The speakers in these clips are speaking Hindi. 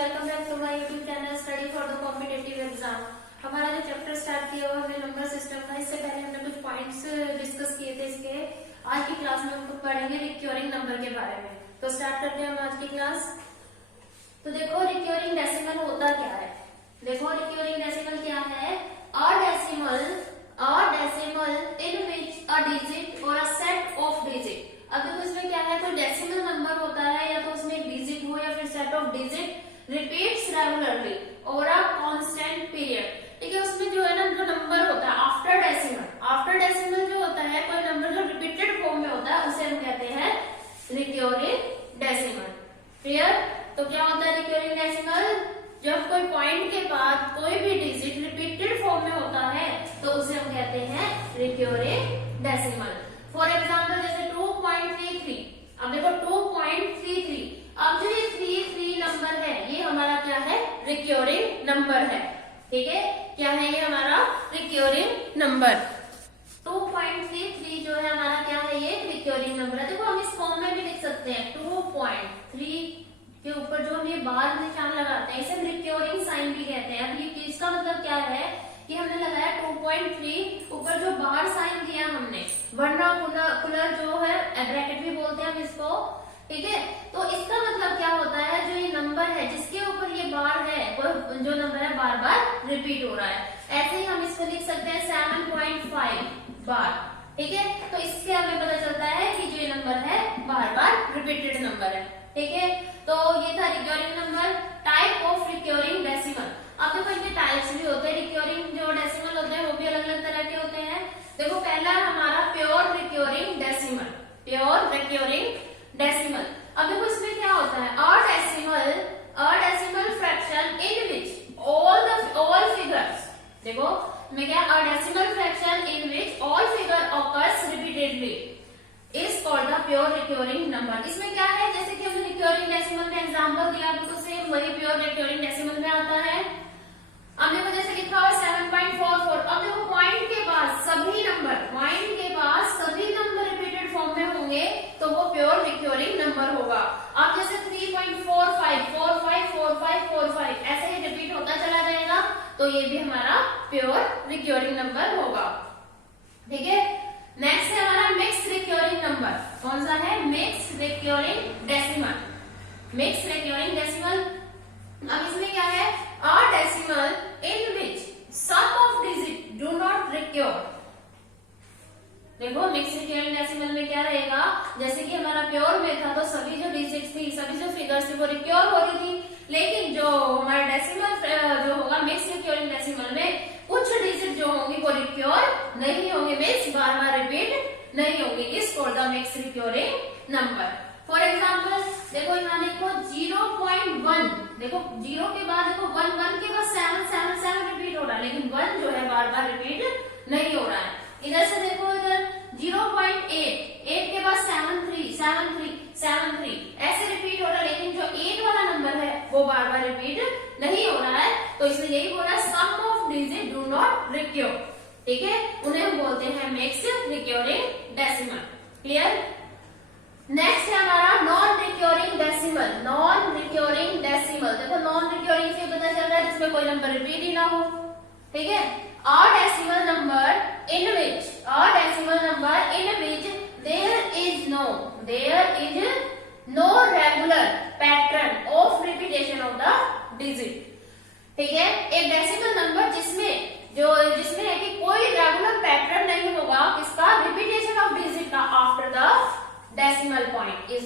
Welcome back to my YouTube channel study for the competitive exam. हमारा जो चैप्टर स्टार्ट किया हुआ है नंबर सिस्टम का, इससे पहले हमने कुछ पॉइंट्स डिस्कस किए थे। इसके आज की क्लास में हम पढ़ेंगे रिक्योरिंग नंबर के बारे में। तो स्टार्ट करते हैं हम आज की क्लास। तो देखो रिक्योरिंग डेसिमल होता क्या है। देखो रिक्योरिंग डेसिमल क्या है, a decimal in which a digit और अ सेट ऑफ डिजिट। अब देखो इसमें क्या है, तो डेसिमल नंबर होता है या तो उसमें एक डिजिट हो या फिर set of digit repeats regularly और अ कांस्टेंट पीरियड। ठीक है, उसमें जो है ना जो नंबर होता है आफ्टर डेसिमल जो होता है, कोई नंबर जो रिपीटेड फॉर्म में होता है उसे हम कहते हैं रिक्योरिंग डेसिमल। क्लियर? तो क्या होता है रिक्योरिंग डेसिमल, जब कोई पॉइंट के बाद कोई भी डिजिट रिपीटेड फॉर्म में होता है तो उसे हम कहते हैं रिक्योरिंग डेसिमल। फॉर एग्जाम्पल जैसे 2.33। अब देखो 2.33, अब जो ये 33 नंबर है ये हमारा क्या है, रिक्योरिंग नंबर है। ठीक है, क्या है ये हमारा रिक्योरिंग नंबर। 2.33 जो है हमारा क्या है, ये रिक्योरिंग नंबर है। देखो हम इस फॉर्म में भी लिख सकते हैं 2.3 के ऊपर जो हम ये बार निशान लगाते हैं इसे हम रिक्योरिंग साइन भी कहते हैं। अब ये इसका मतलब क्या है कि हमने लगाया 2.3 ऊपर जो बार साइन दिया हमने, वर्नाकुलर जो है ब्रैकेट भी बोलते हैं हम इसको। ठीक है, तो इसका मतलब क्या होता है, जो ये नंबर है जिसके ऊपर ये बार है वो जो नंबर है बार बार रिपीट हो रहा है। ऐसे ही हम इसको लिख सकते हैं 7.5 बार। ठीक है, तो इससे हमें पता चलता है कि जो ये नंबर है बार बार रिपीटेड नंबर है। ठीक है, तो ये था recurring number. Type of recurring decimal. अब देखो इनके टाइप्स भी होते हैं, रिक्योरिंग जो डेसिमल होते हैं वो भी अलग अलग तरह के होते हैं। देखो पहला हमारा प्योर रिक्योरिंग डेसिमल। अब देखो इसमें क्या होता है, a decimal fraction in which all figures. देखो मैं क्या, a decimal fraction in which all figure occurs repeatedly is called the pure recurring number. इसमें क्या है, जैसे कि हमने रिक्योरिंग डेसिमल में एग्जांपल दिया, बिल्कुल सेम वही प्योर रिक्योरिंग डेसिमल में आता है। अब देखो जैसे लिखा हुआ 7.44। अब देखो पॉइंट के पास सभी नंबर रिपीटेड फॉर्म में होंगे तो वो प्योर रिक्योरिंग नंबर होगा। अब जैसे 3.45 45 45 45 ऐसे ही रिपीट होता चला जाएगा तो ये भी हमारा प्योर रिक्योरिंग नंबर होगा। ठीक है, नेक्स्ट है हमारा मिक्स रिक्योरिंग नंबर। कौन सा है, मिक्स रिक्योरिंग डेसिमल। अब इसमें क्या है, a decimal in which sum of digit do not recur. देखो मिक्स रिक्योरिंग डेसिमल में क्या रहेगा, जैसे कि हमारा प्योर में था तो सभी जो डिजिट थी, सभी जो फिगर्स थी वो रिक्योर हो रही थी, लेकिन जो हमारा डेसिमल जो होगा मिक्स रिक्योरिंग डेसिमल में कुछ डिजिट जो होंगी वो रिक्योर नहीं होंगे, मीन्स बार बार रिपीट नहीं होंगे। इस called the mix recurring number. For example देखो यहाँ देखो 0.1, देखो 0 के बाद देखो 1 के बाद 7 रिपीट हो रहा है, लेकिन 1 जो है बार बार रिपीट नहीं हो रहा है। इधर से देखो इधर 0.8 के बाद 7 3 ऐसे रिपीट हो रहा है, लेकिन जो 8 वाला नंबर है वो बार बार रिपीट नहीं हो रहा है, तो इसलिए यही बोला सम ऑफ डिजिट डू नॉट रिक्योर। ठीक है, उन्हें हम बोलते हैं mix recurring decimal. Clear? Next है हमारा नॉन रिक्योरिंग डेसिमल। देखो नॉन रिक्योरिंग से पता चल रहा है जिसमें कोई नंबर रिपीट ही ना हो। ठीक है, a decimal number in which there is no regular pattern of repetition of the digit. ठीक है, एक डेसिमल नंबर जिसमें है कि कोई रेगुलर पैटर्न नहीं होगा किसका, रिपीटेशन ऑफ डिजिट का after the decimal point is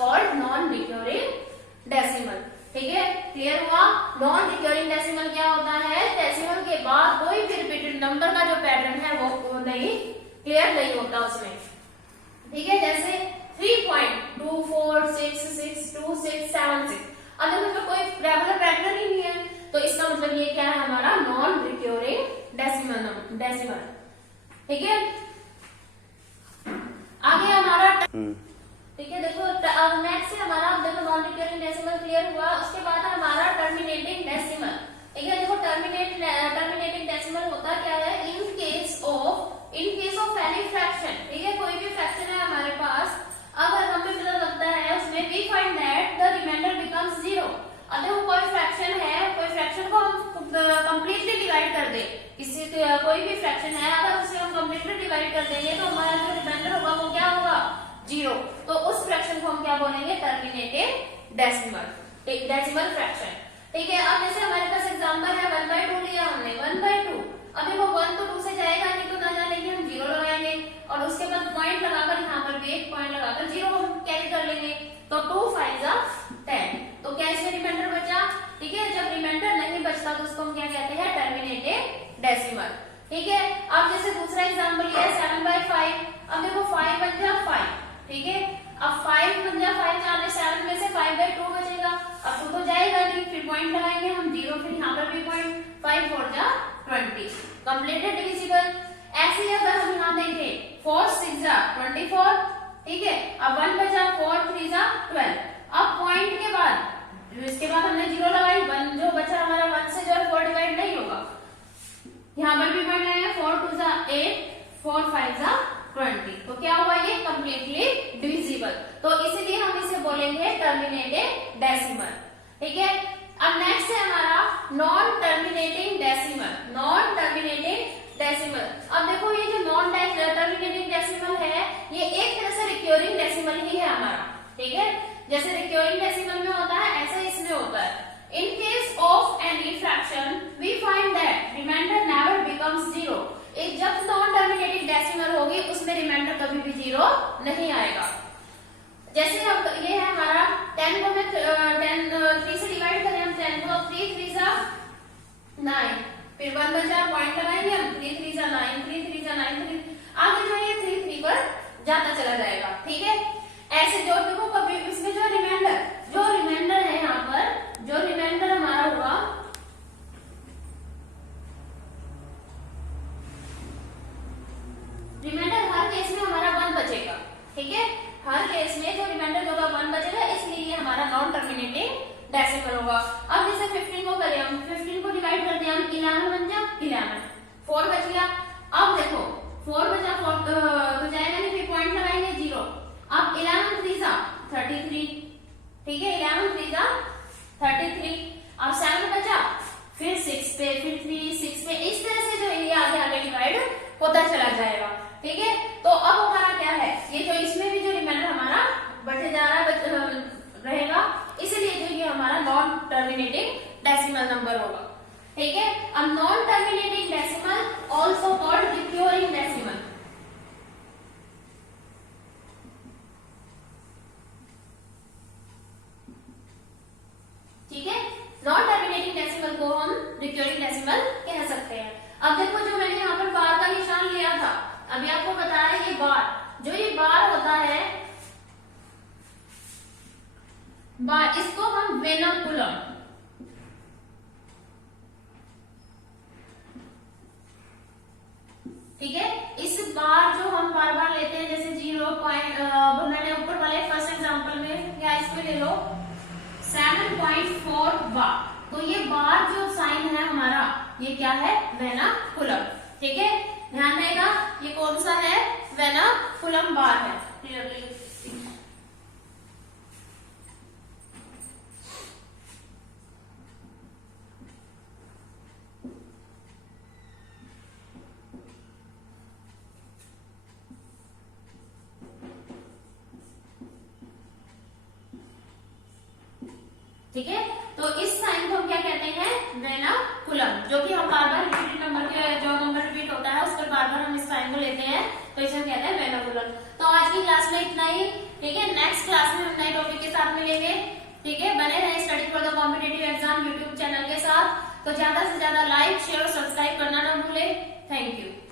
called non recurring decimal. ठीक है, क्लियर हुआ? नॉन रिक्योरिंग डेसिमल क्या होता है, डेसिमल के बाद कोई भी रिपीटेड नंबर का जो पैटर्न है वो नहीं क्लियर नहीं होता उसमें। ठीक है, जैसे 3.24662676। अब देखो कोई रेगुलर पैटर्न ही नहीं है, तो इसका मतलब ये क्या है, हमारा नॉन रिक्योरिंग डेसिमल। ठीक है, आगे हमारा ठीक है, देखो नेक्स्ट है हमारा, देखो नॉन रिक्योरिंग डेसिमल क्लियर हुआ। उसके बाद है हमारा टर्मिनेटिंग डेसिमल। ठीक है, देखो टर्मिनेटिंग डेसिमल होता क्या है, in case of any fraction. ठीक है, कोई भी फ्रैक्शन है हमारे पास, अगर हमें पता लगता है उसमें we find that the remainder becomes 0। अब देखो दे, किसी कोई भी फ्रैक्शन है, अगर उसे हम कंप्लीटली डिवाइड कर देंगे तो हमारा जो रिमाइंडर होगा वो क्या होगा, 0। तो उस फ्रैक्शन को हम क्या बोलेंगे, टर्मिनेटेड डेसिमल, डेसिमल फ्रैक्शन। ठीक है, अब जैसे हमारे पास एग्जांपल है 1/2 लिया हमने, 1/2। अब देखो 1 तो 2 से जाएगा नहीं, तो ना जाने के हम 0 लगाएंगे और उसके बाद पॉइंट लगाकर यहाँ पर भी एक पॉइंट लगाकर 0 हम कैरी कर लेंगे। तो 2 5 10। तो क्या इसमें रिमाइंडर बचा? ठीक है, जब रिमाइंडर नहीं बचता तो उसको हम क्या कहते हैं, टर्मिनेटेड डेसिमल। ठीक है, अब जैसे दूसरा एग्जांपल लिया है 7/5। अब देखो 5 बन जा 5। ठीक है, अब 5 बन जा 5, 7 में से 5/2 बचेगा। अब 2 तो जाएगा नहीं, फिर पॉइंट लगाएंगे हम 0, फिर यहाँ पर भी पॉइंट, 5 4 जा 20, कंप्लीटेड डिविजिबल। ऐसे ही अगर हम यहाँ देखें 4 6 जा 24। ठीक है, अब 1 बचा, 4 3 जा 12। अब पॉइंट के बाद, इसके बाद हमने 0 लगाई, 1 जो बचा हमारा 1 से जो है 4 डिवाइड नहीं होगा, यहाँ पर भी पॉइंट लगाएंगे, 4 2 जा 8, 4 5 जा 20। तो क्या हुआ, ये कंप्लीटली डिविजिबल। तो इसीलिए हम इसे बोलेंगे टर्मिनेटेड डेसिमल। ठीक है, अब नेक्स्ट है हमारा non terminating decimal. Non terminating decimal, अब देखो ये जो नॉन टर्मिनेटिंग डेसिमल है, ये एक तरह से रिक्योरिंग डेसिमल ही है हमारा। ठीक है, जैसे रिक्योरिंग डेसिमल में होता है, ऐसे इसमें होता है। In case of any fraction we find that remainder never becomes 0। एक जब नॉन टर्मिनेटिंग डेसिमल होगी उसमें रिमाइंडर कभी भी 0 नहीं आएगा। जैसे अब ये है हमारा 10 को मैं 3 से डिवाइड करें हम 10 को, 3 3 जा 9, फिर 1 बचा, पॉइंट लगाएंगे हम, 3 3 जा 9, 3 3 जा 9, 3 आगे जो ये 3 3 पर जाता चला जाएगा। ठीक है, ऐसे जो देखो कभी इसमें जो रिमाइंडर है यहाँ पर, जो रिमाइंडर हमारा हुआ, रिमाइंडर हर केस में हमारा 1 बचेगा। ठीक है, हर केस में जो रिमाइंडर होगा 1 बचेगा, इसलिए ये हमारा नॉन टर्मिनेटिंग डेसिमल होगा। अब जैसे 15 को करें हम, 15 को डिवाइड कर दिया हम, 11 बन जा 11, 4 बच गया। अब देखो 4 बचा, 4 तो जाएगा नहीं, फिर पॉइंट लगाएंगे 0। अब 11 3 जा 33। ठीक है, 11 3 जा 33। अब 7 बचा, फिर 6 पे, फिर 3 6 पे, इस तरह से जो ये आगे आगे डिवाइड होता चला जाएगा। ठीक है, तो अब हमारा क्या है, ये जो इसमें भी जो रिमाइंडर हमारा बढ़ते जा रहा है रहेगा, इसलिए जो ये हमारा नॉन टर्मिनेटिंग डेसिमल नंबर होगा। ठीक है, अब non terminating decimal also called recurring decimal. ठीक है, नॉन टर्मिनेटिंग डेसिमल को हम रिक्योरिंग डेसिमल कह सकते हैं। अब देखो जो मैंने यहाँ पर बार का निशान लिया था, अभी आपको बताया ये बार, जो ये बार होता है बार, इसको हम वेनकुलम, ठीक है, इस बार जो हम बार बार लेते हैं, जैसे 0 पॉइंट, मैंने ऊपर वाले फर्स्ट एग्जांपल में या इसको ले लो 7.4 बार, तो ये बार जो साइन है हमारा, ये क्या है, वेनकुलम। ठीक है, ध्यान देगा, ये कौन सा है, वेनकुलम बार है। ठीक है, तो इस साइन को हम क्या कहते हैं, वेनकुलम, जो कि हम बार बार रिपीटेड नंबर के जो नंबर रिपीट होता है उस पर बार बार हम इस साइन को लेते हैं, तो इसे हम कहते हैं वेनकुलम। तो आज की क्लास में इतना ही। ठीक है, नेक्स्ट क्लास में हम नए टॉपिक के साथ मिलेंगे। ठीक है, बने रहे study for the competitive exam YouTube channel के साथ। तो ज्यादा से ज्यादा लाइक शेयर और सब्सक्राइब करना ना भूले। Thank you.